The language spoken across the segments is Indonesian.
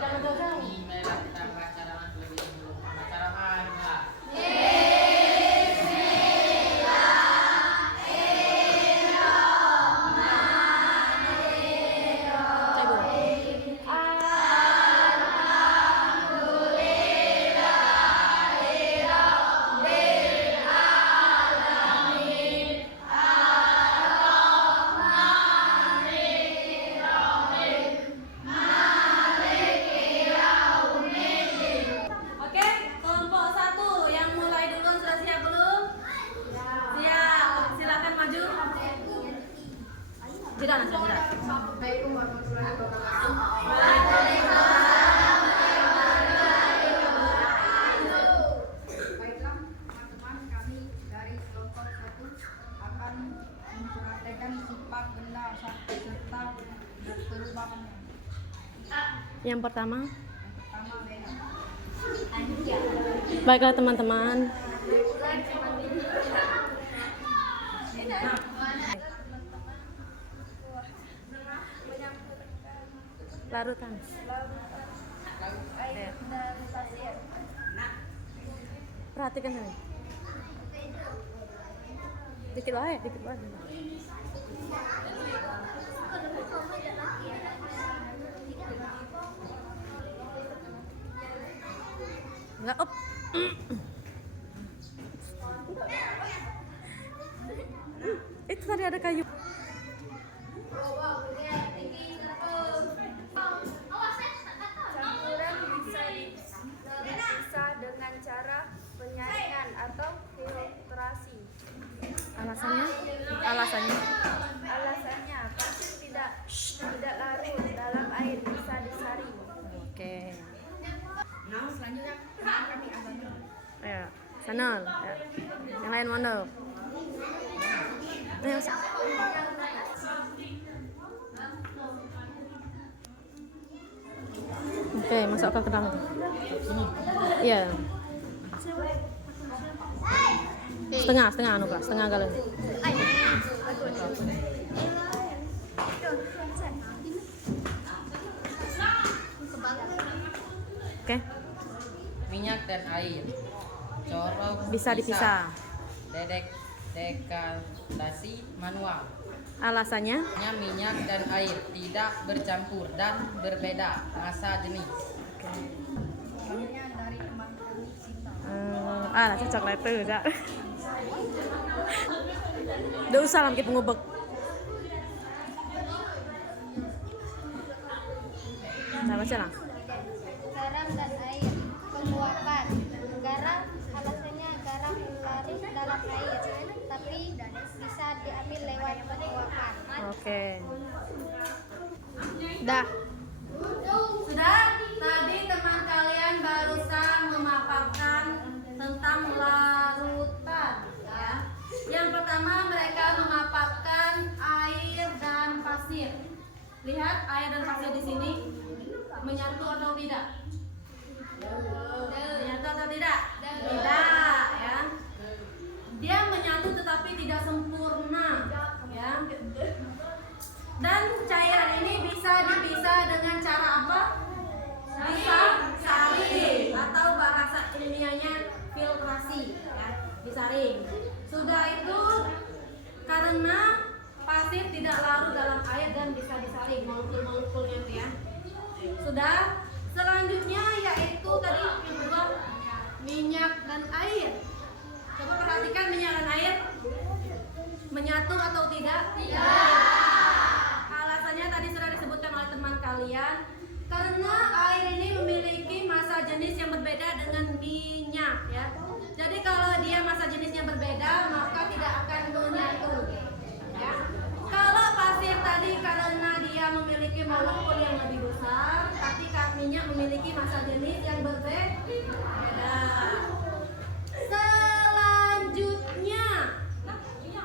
Jangan jauh-jauh. Inilah kita baca dalam terlebih dahulu. Baca Bismillah. Oke, kelompok 1 yang mulai duluan sudah siap belum? Siap. Silakan maju. Jeda, Nas, jeda. Assalamualaikum warahmatullahi wabarakatuh. Baiklah teman-teman, kami dari kelompok 1 akan mempraktekkan sifat benda serta perubahannya. Yang pertama. Yang pertama beda. Baiklah teman-teman. Larutan. Ayo. Perhatikan ini. Dikit aja, dikit aja. Enggak, up. Itu tadi ada kayu. Campuran bisa dengan cara penyaringan atau filtrasi. Alasannya? Alasannya? Alasannya pasir tidak larut dalam air, bisa disaring. Oke. Nah, selanjutnya kami akan Ya, Sanal. Ya. Yang lain mana? Ayo, Oke, masuk ke dalam. Iya. Setengah anu, Kak. Setengah galon. Oke, Minyak dan air. Corok bisa dipisah. Dekantasi manual. Alasannya? Hanya minyak dan air tidak bercampur dan berbeda rasa jenis. selanjutnya dari teman kami Sinta. Cocok lah itu, Kak. Udah usah lah kita ngubek. Nah, baca lah. Garam dan air, penguapan. Garam, alasannya garam larut dalam air, tapi bisa diambil lewat penguapan. Oke. Dah. Sudah? Tadi teman kalian barusan memaparkan tentang larutan, ya. Yang pertama mereka memaparkan air dan pasir. Lihat air dan pasir di sini menyatu atau tidak? Menyatu atau tidak? Tidak, ya. Dia menyatu tetapi tidak sempurna, ya. Dan cairan ini bisa dipisah dengan cara apa? Bisa saring atau bahasa ilmiahnya filtrasi, ya, disaring. Sudah itu karena pasir tidak larut dalam air dan bisa disaring molekul-molekulnya itu, ya. Sudah. Selanjutnya yaitu tadi yang kedua minyak dan air. Coba perhatikan minyak dan air menyatu atau tidak? Tidak. Alasannya tadi sudah disebutkan oleh teman kalian. Karena air ini memiliki massa jenis yang berbeda dengan minyak, ya. Jadi kalau dia massa jenisnya berbeda, maka tidak akan menyatu, ya. Kalau pasir tadi karena dia memiliki molekul yang lebih besar, tapi minyak memiliki massa jenis yang berbeda. Selanjutnya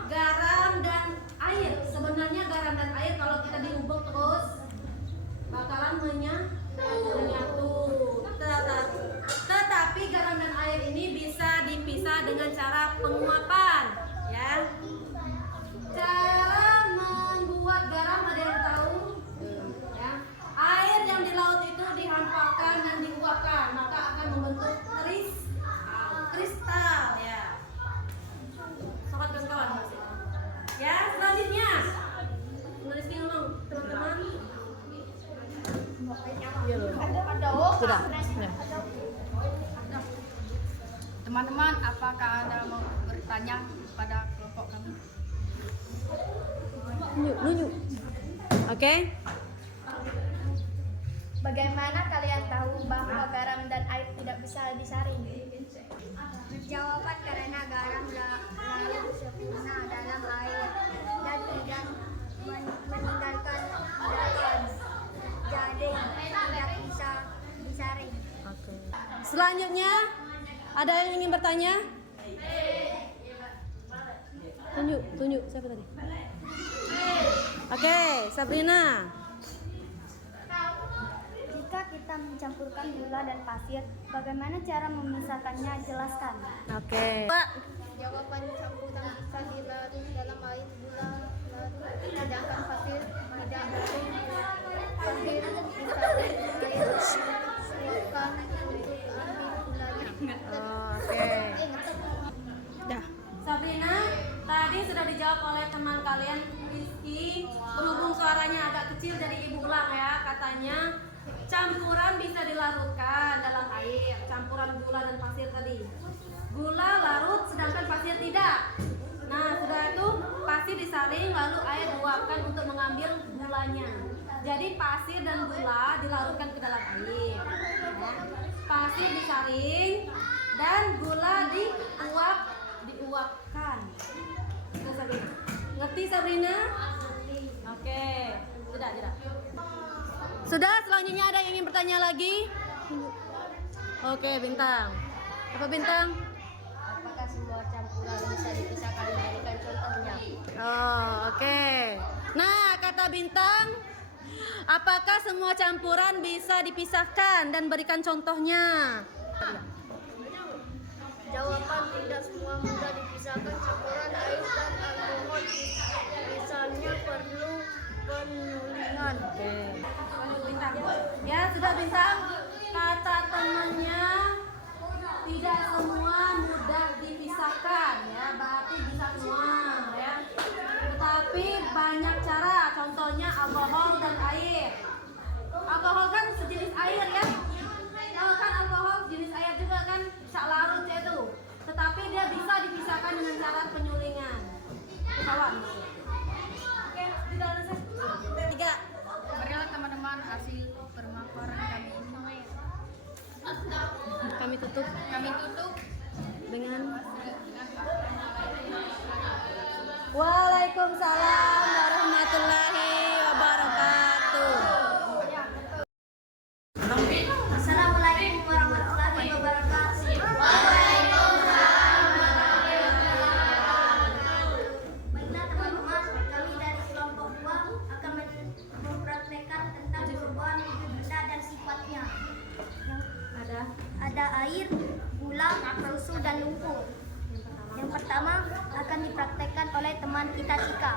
garam dan air. Sebenarnya garam dan air kalau kita diubek terus bakalan menyatu. Tetapi garam dan air ini bisa dipisah dengan cara penguapan, ya. Cara membuat garam ada yang tahu? Ya. Air yang di laut itu dihampar Sudah. Ya. Teman-teman, apakah Anda mau bertanya pada kelompok kami? Nunjuk. Oke. Bagaimana kalian tahu bahwa garam dan air tidak bisa disaring? Jawaban karena garam larut sempurna dalam air dan tidak meninggalkan endapan. Jadi tidak bisa disaring. Oke. Selanjutnya ada yang ingin bertanya? Tunjuk siapa tadi? Oke, Sabrina. Jika kita mencampurkan gula dan pasir, bagaimana cara memisahkannya? Jelaskan. Oke. Pak. Jawaban campuran bisa dilarut dalam air, gula larut, sedangkan pasir tidak larut. Pasir disaring air siapkan untuk ambil gulanya. Oke. Dah. Sabrina, tadi sudah dijawab oleh teman kalian Rizky. Berhubung suaranya agak kecil jadi ibu ulang ya. Katanya campuran bisa dilarutkan dalam air. Campuran gula dan pasir tadi. Gula larut sedangkan pasir tidak. Nah, sudah itu pasir disaring lalu air diuapkan untuk mengambil gulanya. Jadi pasir dan gula dilarutkan ke dalam air. Ya. Pasir disaring dan gula diuapkan. Itu Sabrina. Ngerti Sabrina? Oke. Sudah. Sudah, selanjutnya ada yang ingin bertanya lagi? Oke, Bintang. Apa Bintang? Apakah semua campuran bisa dipisahkan? Berikan contohnya. Oh, oke. Nah, kata Bintang, apakah semua campuran bisa dipisahkan dan berikan contohnya? Jawaban tidak semua mudah dipisahkan. Campuran air dan alkohol misalnya perlu penyulingan. Oke. Bintang. Ya, sudah Bintang. Kata temannya tidak semua mudah dipisahkan ya, berarti bisa semua ya. Tetapi banyak cara, contohnya alkohol dan air. Alkohol kan sejenis air ya. Tahu kan alkohol jenis air juga kan, sak larut itu. Tetapi dia bisa dipisahkan dengan cara penyulingan. Kawan. Oke, sudah selesai. 3. Berilah teman-teman hasil pemaparan kami ini. Kami tutup Kami tutup dengan Waalaikumsalam warahmatullahi wabarakatuh. Assalamualaikum warahmatullahi wabarakatuh. Baiklah teman-teman, kami dari kelompok 2 akan mempraktekkan tentang perubahan benda dan sifatnya. Ada air, gula, susu, dan lumpur. Yang pertama akan dipraktekkan oleh teman kita Cika.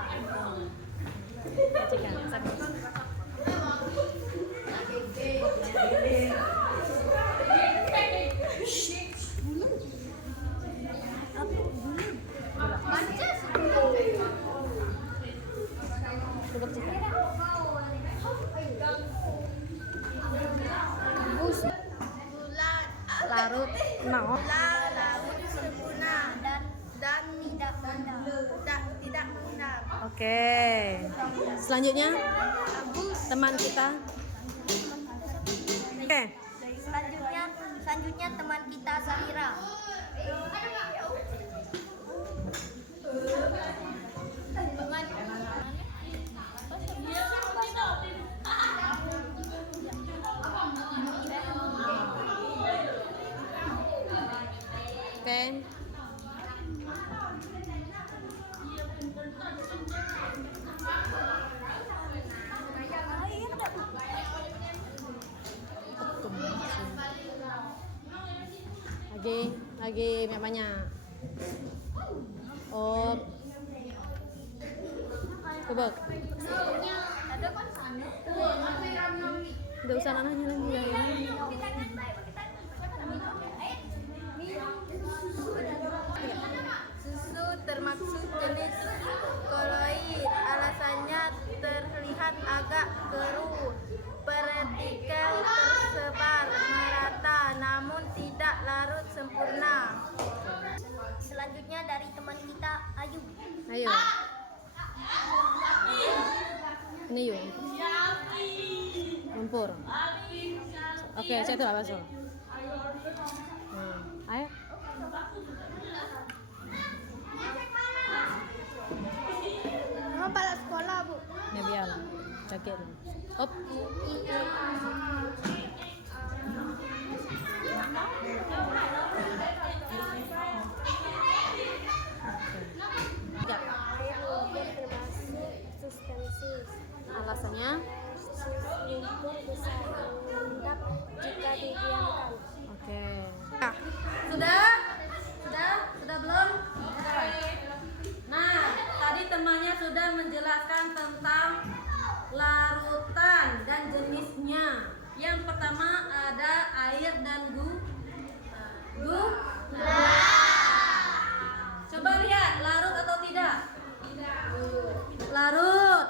Larut, no. Larut sempurna dan tidak benar. Oke. Selanjutnya teman kita. Oke. Selanjutnya teman kita Samira. Oke. Lagi memangnya. Oh. Coba. Udah usah nananya lagi ya. Susu termasuk jenis koloid. Alasannya terlihat agak keruh. Partikel tersebar Oke, saya tuh apa so? Ayo. Mau balik sekolah, Bu. Ini biar sakit. Op. Ya. Air lumpur termasuk suspensi. Alasannya? Lumpur bisa mengendap jika didiamkan. Oke. Sudah? Sudah belum? Nah, tadi temannya sudah menjelaskan tentang larutan dan jenisnya. Yang pertama ada air dan gula. Coba lihat, larut atau tidak? Larut.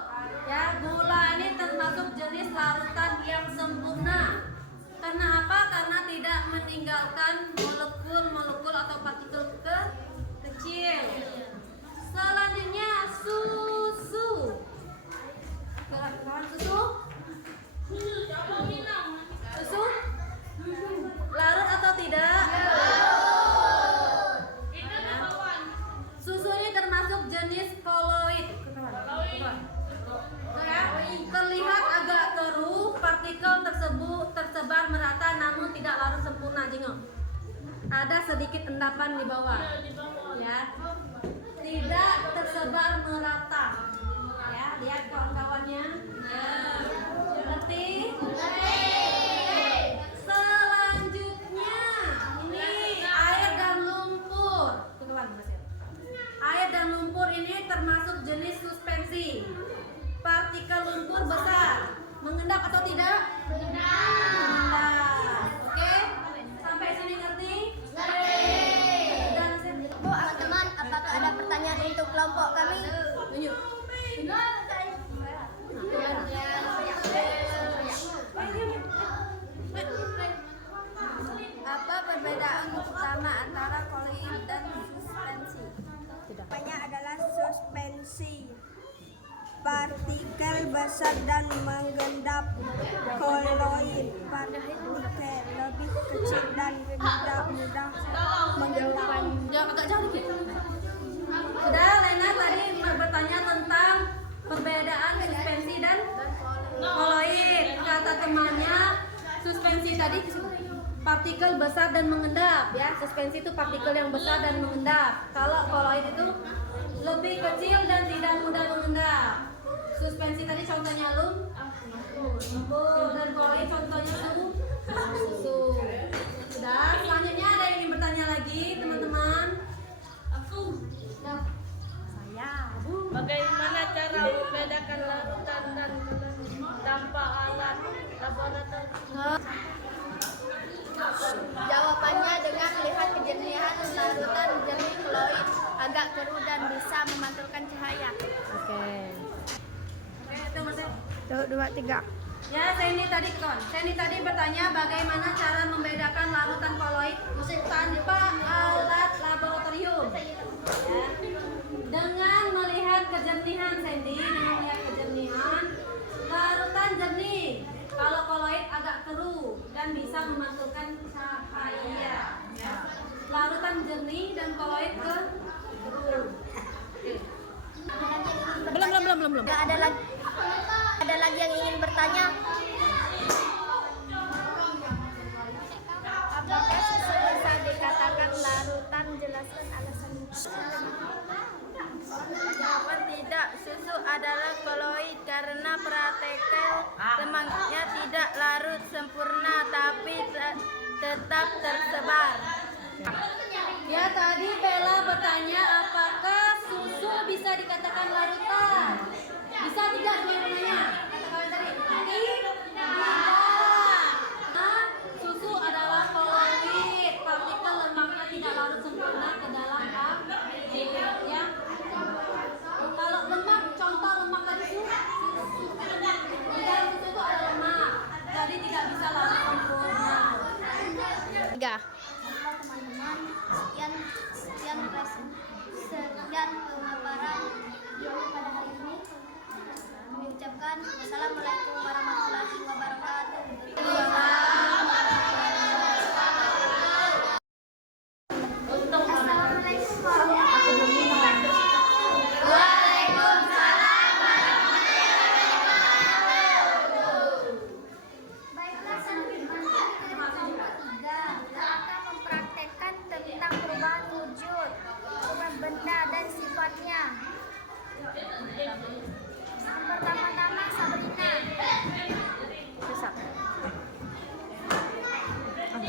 Ya, gula ini termasuk jenis larutan yang sempurna. Karena apa? Karena tidak meninggalkan molekul atau partikel kecil. Selanjutnya susu. Kawan susu? Susu? Larut atau tidak? Susu ini termasuk jenis koloid. Terlihat agak keruh, partikel tersebut tersebar merata namun tidak larut sempurna. Jengok. Ada sedikit endapan di bawah. Ya. Tidak tersebar merata. Ya, lihat kawan-kawannya. Nah, ngerti? Selanjutnya ini air dan lumpur. Air dan lumpur ini termasuk jenis suspensi. Partikel lumpur besar mengendap atau tidak? Mengendap. Oke? Sampai sini ngerti? Bu, teman-teman, apakah ada pertanyaan untuk kelompok kami? Tunjuk. Apa perbedaan utama antara koloid dan suspensi? Jawabannya adalah suspensi. Partikel besar dan mengendap. Koloid partikel lebih kecil dan tidak mudah mengendap. Jawab agak jauh dikit. Sudah, Lena tadi bertanya tentang perbedaan suspensi dan koloid. Kata temannya, suspensi tadi partikel besar dan mengendap, ya. Suspensi itu partikel yang besar dan mengendap. Kalau koloid itu lebih kecil dan tidak mudah mengendap. Suspensi tadi contohnya lumpur dan koloid contohnya susu. Sudah, selanjutnya ada yang ingin bertanya lagi, teman-teman? Bagaimana cara membedakan larutan dan tanpa alat laboratorium? Jawabannya dengan melihat kejernihan larutan jernih koloid agak keruh dan bisa memantulkan cahaya. Oke. Itu Mas. Tuh, 2, 3. Ya, Sandy tadi bertanya bagaimana cara membedakan larutan koloid tanpa alat laboratorium. Ya. Dengan melihat kejernihan, Sandy, dengan melihat kejernihan, larutan jernih. Kalau koloid agak keruh dan bisa memantulkan cahaya. Ya. Larutan jernih dan koloid keruh. Oke. Belum. Ada lagi yang ingin bertanya? Apakah susu bisa dikatakan larutan? Jelaskan alasannya. Jawaban tidak. Susu adalah koloid karena partikel lemaknya tidak larut sempurna tapi tetap tersebar. Ya, tadi Bella bertanya apakah susu bisa dikatakan larutan? Bisa tidak sebenarnya? Kata-kata tadi. Tidak. Nah, susu adalah koloid, partikel lemaknya tidak larut sempurna ke dalam air. Ya. Kalau lemak, contoh lemak tadi itu, di dalam susu itu ada lemak, jadi tidak bisa larut sempurna. 3. Teman-teman, sekian pemaparan pada hari ini. Kami ucapkan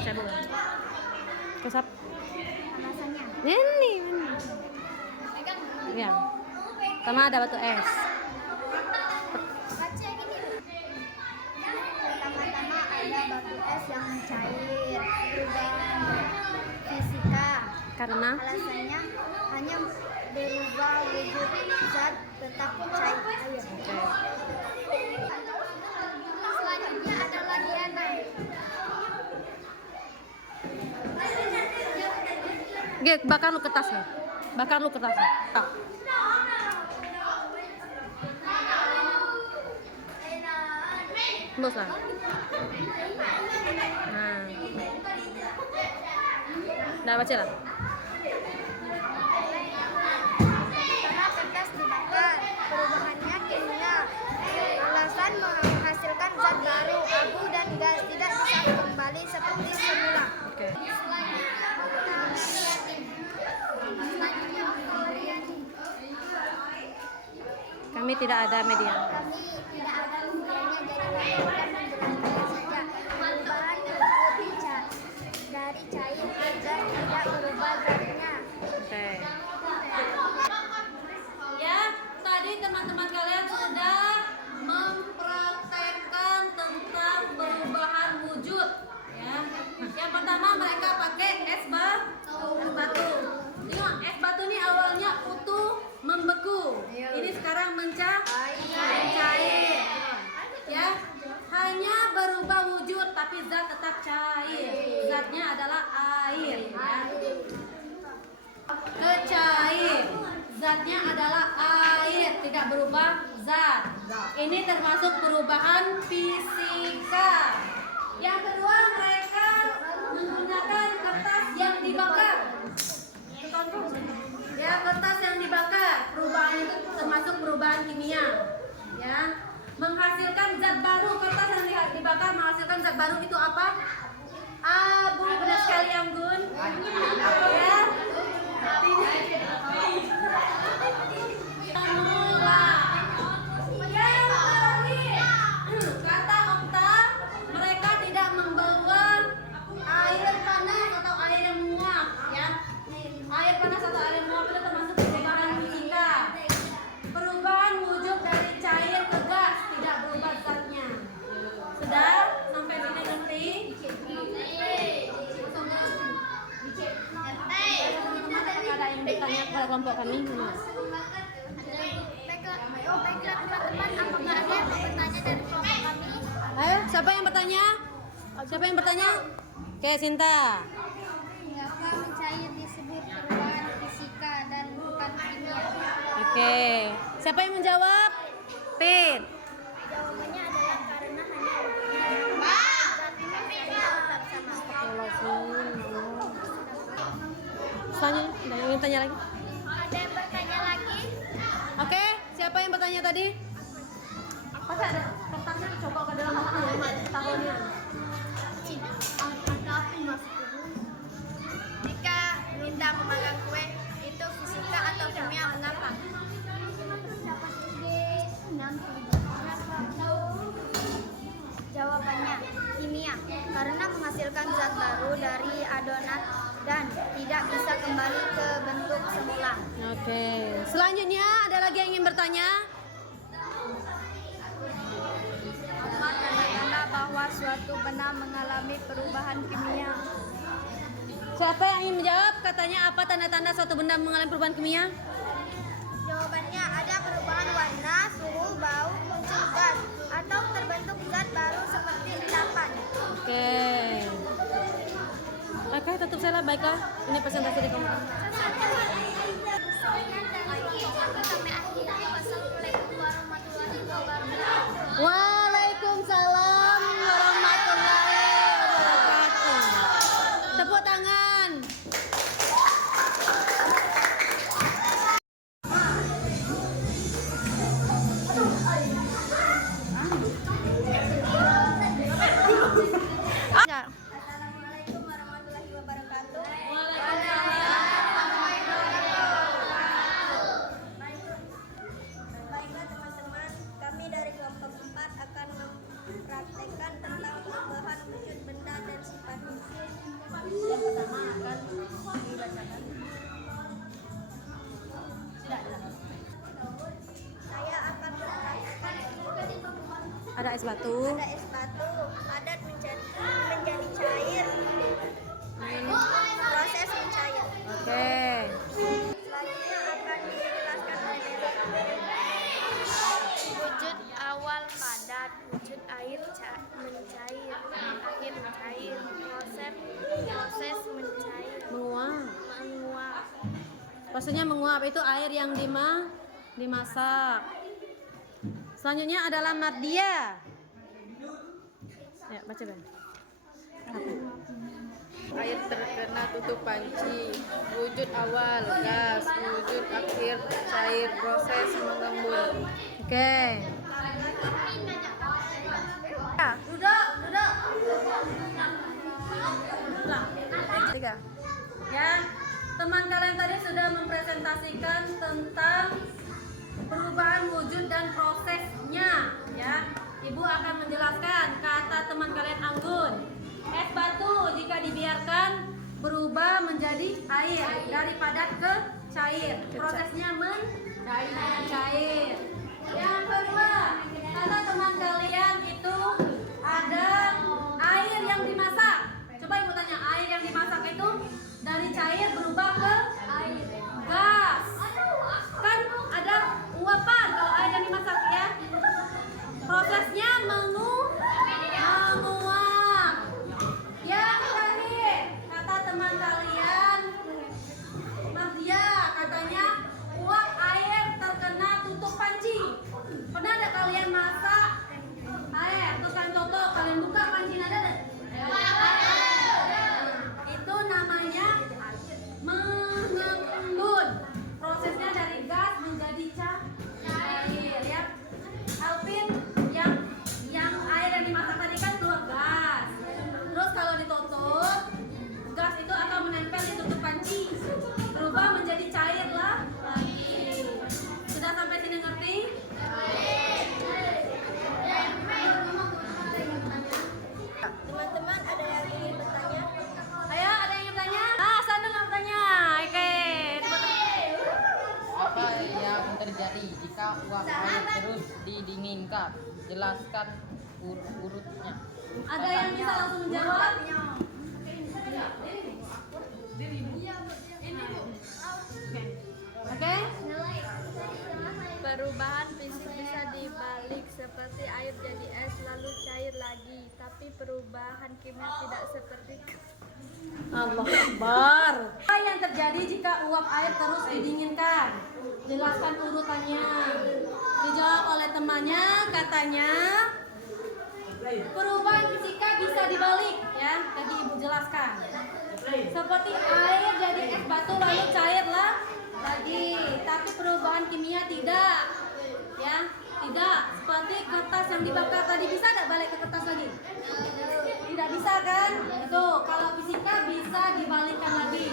Saya bukan. Kesap. Alasannya. Ini. Ya. Pertama ada batu es. Baca gini. Pertama-tama ada batu es yang mencair. Perubahan fisika. Karena Alasannya hanya berubah wujud zat tetap cair air. Selanjutnya adalah Diana. Gek, bakar lu kertas nih. Bakar lu kertas nih. Tak. Bos lah. Nah. Udah baca lah. Karena kertas dibakar, perubahannya kimia. Alasan menghasilkan zat baru, abu dan gas tidak bisa kembali seperti semula. Oke. Kami tidak ada media. Kami tidak ada medianya, jadi kami akan menjelaskan saja. Perubahan bentuk dari cair ke zat tidak berubah zatnya. Oke. Ya, tadi teman-teman kalian sudah mempraktekkan tentang perubahan wujud. Ya, yang pertama mereka pakai es batu. Tengok, es batu ini awalnya utuh membeku. Ini sekarang mencair. Ya, hanya berubah wujud tapi zat tetap cair. Zatnya adalah air. Ya. Kecair, zatnya adalah air, tidak berubah zat. Ini termasuk perubahan fisika. Yang kedua, mereka menggunakan kertas yang dibakar. Ya, kertas yang dibakar, perubahan itu termasuk perubahan kimia. Ya, menghasilkan zat baru. Kertas yang dibakar menghasilkan zat baru itu apa? Abu. Benar sekali, Anggun. Ya. Kata Okta, mereka tidak membawa air panas atau air yang menguap, ya. Air panas atau air yang menguap itu termasuk perubahan fisika. Perubahan wujud dari cair ke gas, tidak berubah zatnya. Sudah sampai sini ngerti? Ada yang bertanya kepada kelompok kami? Baiklah teman-teman, apakah ada yang mau bertanya dari kelompok kami? Ayo, siapa yang bertanya? Siapa yang bertanya? Oke, Sinta. Mengapa mencair disebut perubahan fisika dan bukan kimia? Oke. Siapa yang menjawab? Pit. Jawabannya adalah karena hanya tetap sama. Selanjutnya, ada yang ingin tanya lagi? Ada yang bertanya lagi? Oke, siapa yang bertanya tadi? Pas ada kertasnya dicoba ke dalam tahunnya. Ada api masuk ke bumi. Jika minta memakan kue, itu fisika atau kimia, mengapa? Jawabannya kimia, karena menghasilkan zat baru dari adonan dan tidak bisa kembali ke bentuk semula. Oke. Selanjutnya, ada lagi yang ingin bertanya? Apa tanda-tanda bahwa suatu benda mengalami perubahan kimia? Siapa yang ingin menjawab? Katanya apa tanda-tanda suatu benda mengalami perubahan kimia? Jawabannya ada perubahan warna, suhu, bau, muncul gas, atau terbentuk zat baru seperti endapan. Oke. Oke, tutup salah. Baiklah, ini presentasi dari kamu. Waalaikumsalam warahmatullahi wabarakatuh. Tepuk tangan. Assalamualaikum warahmatullahi wabarakatuh. Ada es batu. Ada es batu, padat menjadi cair, proses mencair. Oke. Selanjutnya akan dijelaskan oleh Mela. Wujud awal padat, wujud air mencair, akhir mencair, proses mencair, Menguap. menguap. Maksudnya menguap itu air yang dimasak. Selanjutnya adalah mardia. Ya, baca Ben. Air terkena tutup panci. Wujud awal gas, wujud akhir cair, proses mengembun. Oke. Duduk. Tiga. Ya, teman kalian tadi sudah mempresentasikan tentang perubahan wujud dan prosesnya, ya. Ibu akan menjelaskan kata teman kalian Anggun. Es batu jika dibiarkan berubah menjadi air dari padat ke cair. Prosesnya mencair. Yang kedua, kata teman kalian itu ada air yang dimasak. Coba ibu tanya, air yang dimasak itu dari cair berubah ke gas. Kan ada uapan kalau air yang dimasak ya. Prosesnya menguap. Yang terakhir, kata teman kalian Mardia, katanya uap air terkena tutup panci. Pernah ada kalian masak air, terus kalian tutup, kalian buka pancinya ada? Itu namanya mengembun. Prosesnya dari gas menjadi cair ya. Alvin, yang air yang dimasak tadi kan keluar gas. Terus kalau ditutup, gas itu akan menempel di tutup panci, berubah menjadi cair lah lagi. Sudah sampai sini ngerti? Teman-teman, ada yang ingin bertanya? Ayo, ada yang ingin bertanya? Sana nggak bertanya. Oke. Apa yang terjadi jika uap air terus didinginkan? Jelaskan urutnya. Ada yang bisa langsung menjawab? Oke. Perubahan fisik bisa dibalik seperti air jadi es lalu cair lagi, tapi perubahan kimia tidak seperti Allah Akbar. Apa yang terjadi jika uap air terus didinginkan? Jelaskan urutannya. Dijawab oleh temannya, katanya perubahan fisika bisa dibalik ya. Tadi ibu jelaskan. Seperti air jadi es batu lalu cair lah lagi, tapi perubahan kimia tidak. Ya, tidak. Seperti kertas yang dibakar tadi, bisa tidak balik ke kertas lagi? Tidak bisa kan? Itu kalau fisika bisa dibalikkan lagi.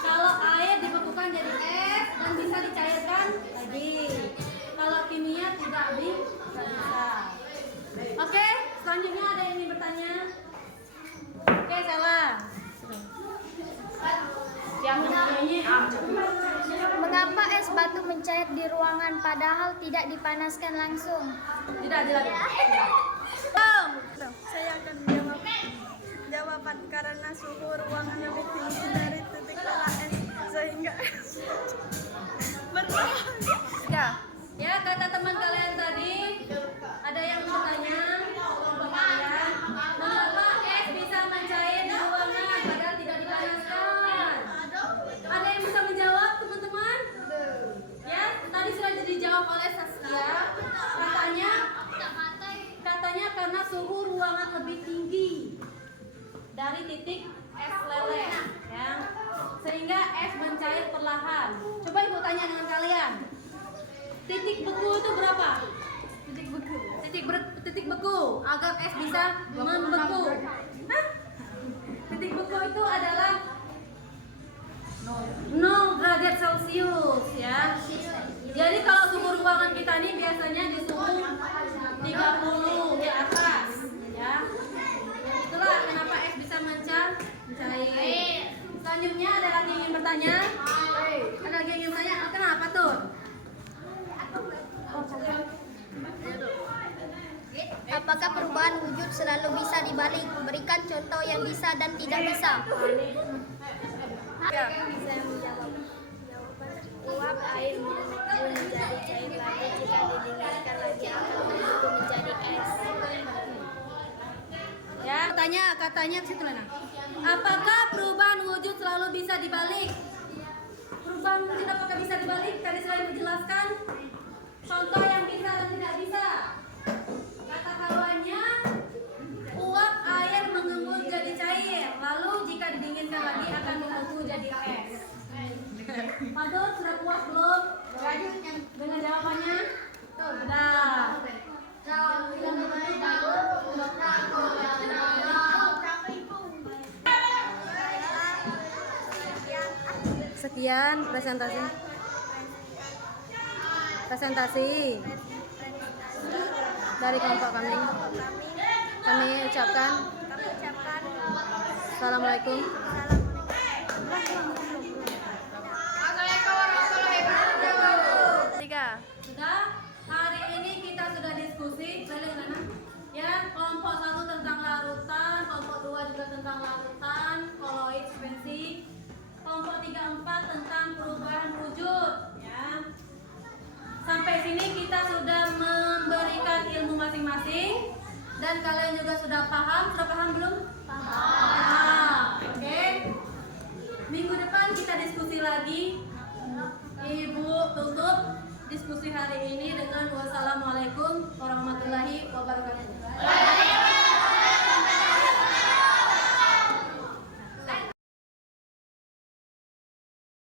Kalau air dibekukan jadi es dan bisa dicairkan lagi. Kalau kimia tidak bisa. Oke, selanjutnya ada yang ingin bertanya? Oke, salah. Mengapa es batu mencair di ruangan padahal tidak dipanaskan langsung? Tidak. Saya akan menjawab jawaban karena suhu ruangan lebih tinggi dari titik tolak es sehingga bertahan. Ya, kata teman kalian tadi, ada yang bertanya kelompok kalian, mengapa es bisa mencair di ruangan padahal tidak dipanaskan? Ada yang bisa menjawab, teman-teman? Ya, tadi sudah dijawab oleh Saskia. Katanya karena suhu ruangan lebih tinggi dari titik es leleh, ya, sehingga es mencair perlahan. Coba ibu tanya dengan kalian. Titik beku itu berapa? Titik beku agar es bisa membeku. Hah? Titik beku itu adalah 0 derajat Celcius ya. Jadi kalau suhu ruangan kita ini biasanya di suhu 30 di atas ya. Itulah kenapa es bisa mencair. Selanjutnya ada lagi yang ingin bertanya? Ada lagi yang ingin bertanya? Kenapa tuh? Apa Apakah perubahan wujud selalu bisa dibalik? Berikan contoh yang bisa dan tidak bisa. Ya. Saya menjawab. Jawaban uap air membeku menjadi cair lagi, jika didinginkan lagi akan membeku menjadi es. Ya, katanya ke situ Lena. Apakah perubahan wujud selalu bisa dibalik? Perubahan wujud apakah bisa dibalik? Tadi selain menjelaskan contoh yang bisa dan tidak bisa. Kata kawannya, uap air mengembun jadi cair, lalu jika didinginkan lagi akan membeku jadi es. Padahal sudah puas belum? Dengan jawabannya? Sudah. Sekian presentasi dari kelompok kami. Kami ucapkan Assalamualaikum. Sudah, hari ini kita sudah diskusi, ya, kelompok 1 tentang larutan, kelompok 2 juga tentang larutan, koloid, suspensi, kelompok 3-4 tentang perubahan wujud, ya. Sampai sini kita sudah memberikan ilmu masing-masing dan kalian juga sudah paham belum? Paham. Oke. Minggu depan kita diskusi lagi. Ibu tutup diskusi hari ini dengan wassalamualaikum warahmatullahi wabarakatuh.